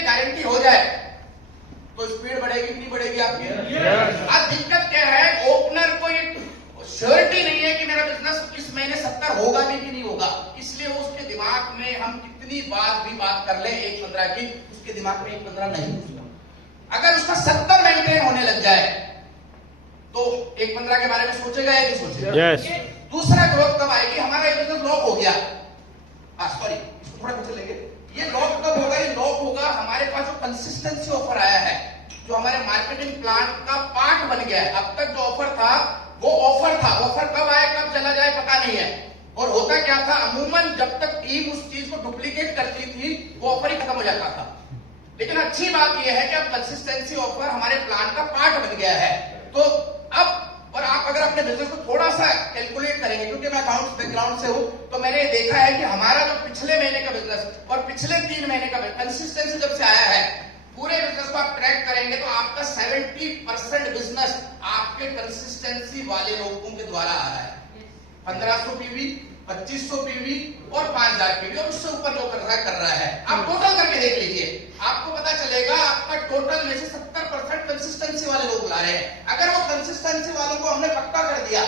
ये गारंटी हो जाए तो स्पीड बढ़ेगी कि नहीं बढ़ेगी आपकी? अब दिक्कत क्या है, ओपनर को ये श्योरिटी नहीं है कि मेरा बिजनेस इस महीने 70 होगा भी कि नहीं होगा, इसलिए उसके दिमाग में हम कितनी बार भी बात कर ले 1.15 की, उसके दिमाग में 1.15 नहीं घुसता। अगर उसका 70 मेंटेन होने लग जाए तो 1.15 के बारे में सोचेगा या नहीं सोचेगा? yes. दूसरा ग्रोथ कब आएगी, हमारा ये बिजनेस लॉक हो गया, सॉरी इसको थोड़ा पीछे लेंगे, ये लॉक कब होगा? ये लॉक होगा हमारे पास जो कंसिस्टेंसी ऑफर आया है, जो हमारे मार्केटिंग प्लान का पार्ट बन गया है। अब तक जो ऑफर था वो ऑफर था, ऑफर कब आए कब चला जाए पता नहीं है। और होता क्या था, अमूमन जब तक टीम उस चीज को डुप्लीकेट करती थी वो ऑफर ही खत्म हो जाता था। लेकिन अच्छी बात यह है कि अब कंसिस्टेंसी ऑफर हमारे प्लान का पार्ट बन गया है। तो अब और आप अगर अपने बिजनेस को थोड़ा सा कैलकुलेट करेंगे, क्योंकि मैं अकाउंट्स बैकग्राउंड से हूं, तो मैंने देखा है कि हमारा जो पिछले महीने का बिजनेस और पिछले 3 महीने का कंसिस्टेंसी जब से आया है, पूरे बिजनेस को आप ट्रैक करेंगे तो आपका 70% बिजनेस आपके कंसिस्टेंसी वाले लोगों के द्वारा आ रहा है। 1500 पीवी, 2500 पीवी और 5000 पीवी, और उससे ऊपर जो कर रहा है, आप टोटल करके देख लीजिए, आपको पता चलेगा आपका टोटल में से 70% कंसिस्टेंसी वाले लोग ला रहे हैं। अगर वो कंसिस्टेंसी वालों को हमने पक्का कर दिया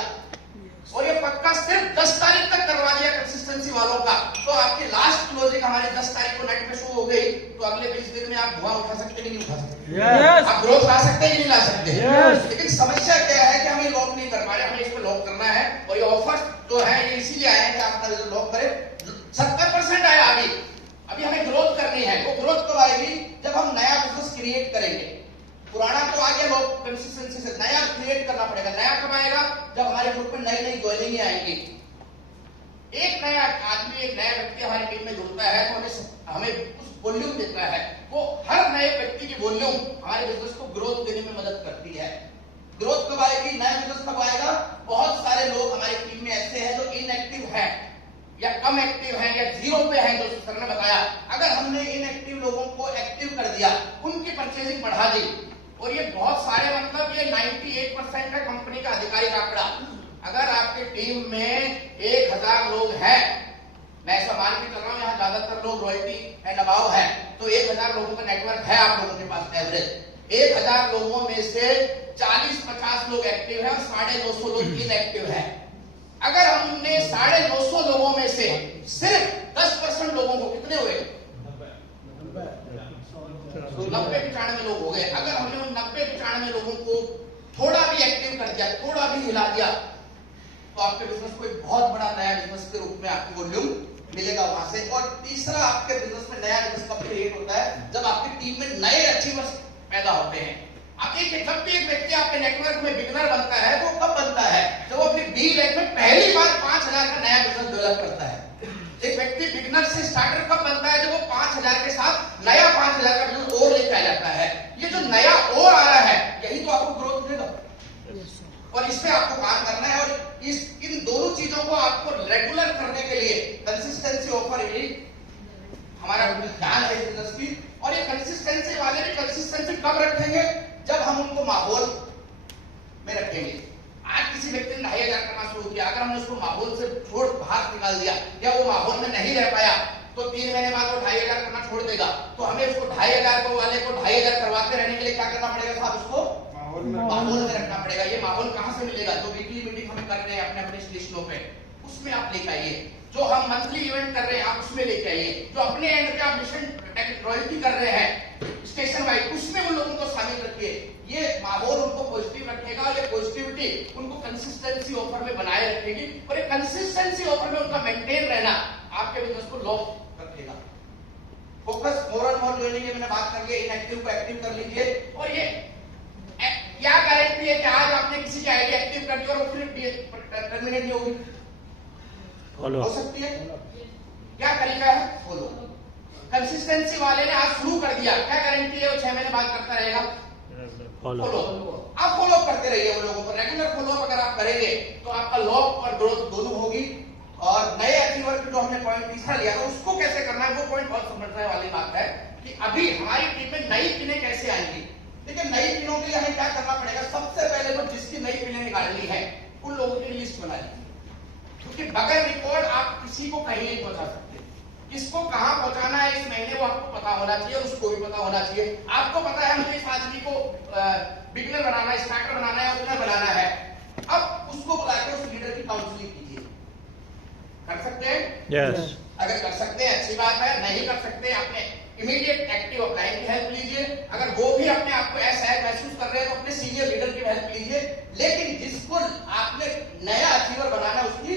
और ये पक्का सिर्फ 10 तारीख तक करवा दिया कंसिस्टेंसी वालों का, तो आपकी लास्ट क्लोजिंग हमारी 10 तारीख को नेट पे शो हो गई, तो अगले 20 दिन में आप धुआं उठा सकते नहीं उठा सकते? yes. आप ग्रोथ ला सकते ही नहीं ला सकते? yes. लेकिन समस्या क्या है कि हमें लॉक नहीं कर पा रहे, हमें इस पे लॉक करना है। और ये ऑफर जो है ये इसीलिए आए हैं कि आप अपना बिजनेस लॉक करें। 70% आया अभी हमें ग्रोथ करनी है। वो ग्रोथ कब आएगी? जब हम नया बिजनेस क्रिएट करेंगे। पुराना तो आ गया, लोग कंसिस्टेंसी से नया क्रिएट करना पड़ेगा। नया कब आएगा? जब हमारे ग्रुप में नई नई ज्वाइनिंग आएंगी। एक नया आदमी, एक नया व्यक्ति हमारी टीम में जुड़ता है तो हमें कुछ वॉल्यूम देता है। वो हर नए व्यक्ति की वॉल्यूम हमारे बिजनेस को ग्रोथ देने में मदद करती है। ग्रोथ कब आएगी? नया बिजनेस कब आएगा? बहुत सारे लोग हमारी टीम में ऐसे हैं जो इनएक्टिव हैं या कम एक्टिव हैं या जीरो पे हैं, जो सर ने बताया। अगर हमने इनएक्टिव लोगों को एक्टिव कर दिया, उनकी परचेजिंग बढ़ा दी, और ये बहुत सारे, मतलब ये 98% है कंपनी का आधिकारिक आंकड़ा। अगर आपकी टीम में 1000 लोग हैं, मैं ऐसा मान के चल रहा हूं यहाँ ज्यादातर लोग रॉयल्टी एंड अबाव है, तो 1000 लोगों का नेटवर्क है आप लोगों के पास एवरेज। 1000 लोगों में से 40-50 लोग एक्टिव है और 250 लोग इनएक्टिव है। अगर हमने 950 लोगों में से सिर्फ 10% लोगों को, कितने हुए? 90-95 लोग हो गए। अगर हमने उन 90-95 लोगों को थोड़ा भी एक्टिव कर दिया, थोड़ा भी हिला दिया, तो आपके बिजनेस को एक बहुत बड़ा नया बिजनेस के रूप में आपको वॉल्यूम मिलेगा वहां से। और तीसरा, आपके बिजनेस में नया बिजनेस कब क्रिएट होता है? जब आपकी टीम में नए अचीवर्स पैदा होते हैं। आप देखिए, जब भी एक व्यक्ति आपके नेटवर्क में बिगनर बनता है, वो कब बनता है? जब वो अपनी बी लाइफ में पहली बार 5000 का नया बिजनेस डेवलप करता है। एक व्यक्ति बिगनर से स्टार्टर कब बनता है? जब वो 5000 के साथ नया 5000 का बिजनेस और लेके आ जाता है। ये जो नया और आ रहा है, यही तो आपको ग्रोथ देगा। और इस पे आपको काम करना है। और इन दोनों चीजों को आपको रेगुलर करने के लिए कंसिस्टेंसी ऑफर ही हमारा ध्यान है बिजनेस की। और ये कंसिस्टेंसी वाले भी कंसिस्टेंसी कब रखेंगे? जब हम उनको माहौल में रखेंगे। आज किसी व्यक्ति ने 2500 करना शुरू किया, अगर हमने उसको माहौल से छोड़ बाहर निकाल दिया या वो माहौल में नहीं रह पाया, तो 3 महीने बाद वो 2500 करना छोड़ देगा। तो हमें उसको 2500 वाले को 2500 करवाते रहने के लिए क्या करना पड़ेगा साहब? उसको माहौल में रखना पड़ेगा। ये माहौल कहां से मिलेगा? जो वीकली मीटिंग हम कर रहे हैं अपने अपने स्टेशनों पे, उसमें आप लेके आइए। जो हम मंथली इवेंट कर रहे हैं, आप उसमें लेके आइए। जो अपने एंड पे आप मिशन रॉयल्टी कर रहे हैं स्टेशन वाइज, उसमें उन लोगों को शामिल रखिए। ये माहौल उनको पॉजिटिव रखेगा और ये पॉजिटिविटी उनको कंसिस्टेंसी ऑफर में बनाए रखेगी। और ये कंसिस्टेंसी ऑफर में उनका मेंटेन रहना आपके बिजनेस को लॉक रखेगा। Focus more and more joining, मैंने बात कर ली, इनएक्टिव को एक्टिव कर लीजिए। और ये क्या गारंटी है कि आज आपने किसी की आईडी एक्टिव कर दी और फिर टर्मिनेट नहीं होगी? हो सकती है। क्या तरीका है? फॉलो। कंसिस्टेंसी वाले ने आज शुरू कर दिया, क्या गारंटी है वो 6 महीने बाद करता रहेगा? फॉलो। आप फॉलो करते रहिए उन लोगों को। रेगुलर फॉलो अगर आप करेंगे तो आपका लॉक और ग्रोथ दोनों होगी। और नए अचीवर की जो हमने पॉइंट तीसरा लिया था, उसको कैसे करना है, वो पॉइंट बहुत समझने वाली बात है कि अभी हमारी टीम में नई पिनें कैसे आएंगी। देखिए, नई पिनों के लिए हमें क्या करना पड़ेगा? सबसे पहले तो जिसकी नई पिनें निकालनी है उन लोगों की लिस्ट बनाइए, क्योंकि बगैर रिकॉर्ड आप किसी को कहीं नहीं पहुंचा सकते। किसको कहां पहुंचाना है इस महीने वो आपको पता होना चाहिए, उसको भी पता होना चाहिए। आपको पता है मुझे इस आदमी को बिगनर बनाना है, स्टार्टर बनाना है, ओपनर बनाना है, अब उसको बुलाकर उस लीडर की काउंसलिंग कीजिए। कर सकते हैं? यस। अगर कर सकते हैं अच्छी बात है, नहीं कर सकते अपने इमीडिएट एक्टिव अपलाइन की हेल्प लीजिए। अगर वो भी अपने आप को असहज महसूस कर रहे हैं तो अपने सीनियर लीडर की हेल्प लीजिए। लेकिन जिसको आपने नया अचीवर बनाना है उसकी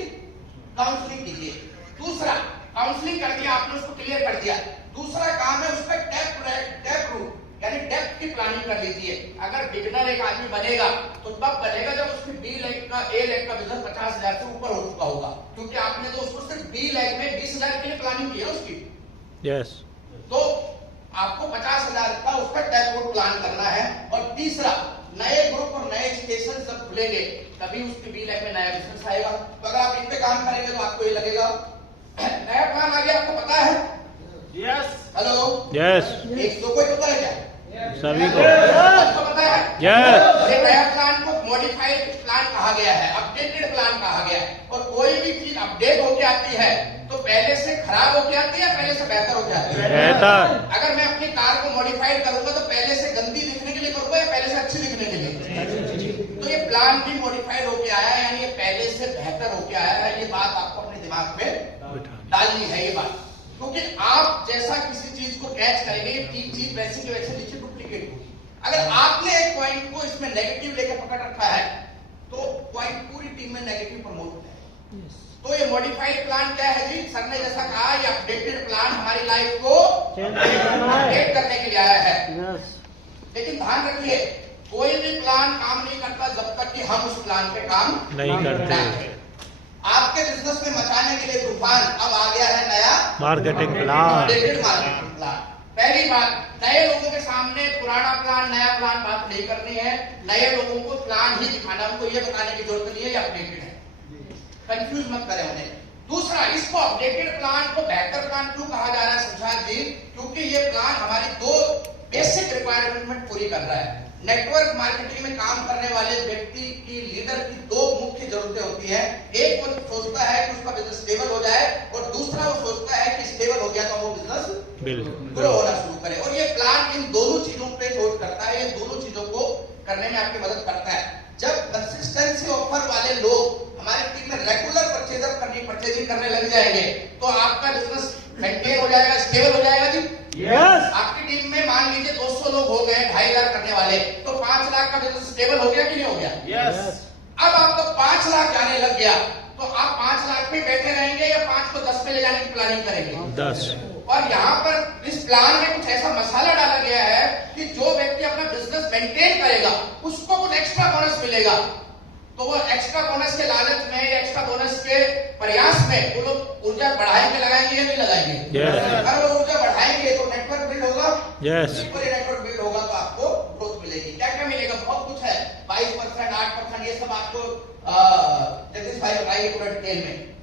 काउंसलिंग कीजिए। दूसरा, काउंसलिंग कर दिया आपने, उसको क्लियर कर दिया। दूसरा काम है उसका डेप्थ रूट यानी डेप्थ की प्लानिंग कर लीजिए। अगर बिगनर एक आदमी बनेगा तो तब बनेगा जब उसकी बी लैख का ए लैख का बिजनेस 50,000 से ऊपर हो चुका होगा, क्योंकि आपने तो उसको सिर्फ बी लैख में 20,000 के लिए प्लानिंग की है उसकी। यस। तो आपको 50,000 का उसका डेप्थ रूट प्लान करना है। और तीसरा, नए ग्रुप और नए स्टेशन जब खुलेंगे तभी उसके बी लैख में नया बिजनेस आएगा। तो अगर आप इन पे काम करेंगे तो आपको ये लगेगा नया प्लान आ गया। आपको पता है? यस। हेलो। यस। एक दो कोई पता है क्या? सभी को आपको पता है? यस। ये नया प्लान को मॉडिफाइड प्लान कहा गया है, अपडेटेड प्लान कहा गया है। और कोई भी चीज अपडेट होके आती है तो पहले से खराब होके आती है, पहले से बेहतर होके आती है? बेहतर। अगर मैं अपनी कार को मॉडिफाइड करूंगा तो पहले से गंदी दिखने के लिए करूंगा या पहले से अच्छी दिखने के लिए? तो ये प्लान भी मॉडिफाइड होके आया है, यानी ये पहले से बेहतर होके आया है। ये बात आपको अपने दिमाग में डालनी है, ये बात। क्योंकि आप जैसा किसी चीज को कैच करेंगे, ये चीज वैसी की वैसे नीचे डुप्लीकेट होगी। अगर आपने एक पॉइंट को इसमें नेगेटिव लेके पकड़ रखा है तो पॉइंट पूरी टीम में नेगेटिव प्रमोट होता है। तो ये मॉडिफाइड प्लान क्या है जी? सर ने जैसा कहा, ये अपडेटेड प्लान हमारी लाइफ को अपडेट करने के लिए आया है। लेकिन ध्यान रखिए, कोई भी प्लान काम नहीं करता जब तक कि हम उस प्लान पे काम नहीं करते। आपके बिजनेस में मचाने के लिए तूफान अब आ गया है नया marketing plan. Updated marketing plan. पहली बात, नए लोगों के सामने पुराना प्लान नया प्लान बात नहीं करनी है। नए लोगों को प्लान ही दिखाना, उनको ये बताने की जरूरत नहीं है ये अपडेटेड है, कंफ्यूज मत करें उन्हें। दूसरा, इसको अपडेटेड प्लान को बेहतर प्लान क्यों कहा जा रहा है सुशांत जी? क्योंकि ये प्लान हमारी दो बेसिक रिक्वायरमेंट पूरी कर रहा है। नेटवर्क मार्केटिंग में काम करने वाले व्यक्ति की, लीडर की दो मुख्य जरूरतें होती है। एक वो सोचता है कि उसका बिजनेस स्टेबल हो जाए और दूसरा वो सोचता है कि स्टेबल हो गया तो वो बिजनेस ग्रो होना शुरू करे। और ये प्लान इन दोनों चीजों पे फोकस करता है, ये दोनों चीजों को करने में आपकी मदद करता है। जब कंसिस्टेंसी ऑफर वाले लोग हमारी टीम में रेगुलर परचेजिंग करने लग जाएंगे तो आपका बिजनेस मेंटेन हो जाएगा, स्टेबल हो जाएगा जी। यस। आपकी टीम में मान लीजिए 200 लोग हो गए 2,500,000 करने वाले, तो 5 लाख का बिजनेस स्टेबल हो गया कि नहीं हो गया? यस। अब आपको 5 लाख जाने लग गया तो आप 5 लाख पे बैठे रहेंगे या 5 को 10 पे ले जाने की प्लानिंग करेंगे? 10। और यहाँ पर इस प्लान में कुछ ऐसा मसाला डाला गया है कि जो व्यक्ति अपना बिजनेस मेंटेन करेगा उसको कुछ एक्स्ट्रा बोनस मिलेगा। तो वो एक्स्ट्रा बोनस के लालच में या एक्स्ट्रा बोनस के प्रयास में वो लोग ऊर्जा बढ़ाएंगे, लगाएंगे या नहीं लगाएंगे? अगर वो ऊर्जा बढ़ाएंगे तो नेटवर्क बिल्ड होगा। यस। नेटवर्क बिल्ड होगा तो आपको ग्रोथ मिलेगी। क्या क्या मिलेगा? बहुत कुछ है, 22%, 8%, ये सब आपको जगदीश भाई बताएंगे पूरा डिटेल में।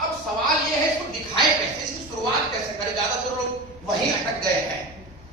अब सवाल ये है इसको दिखाएं कैसे, इसकी शुरुआत कैसे करें? ज्यादातर लोग वहीं अटक गए हैं।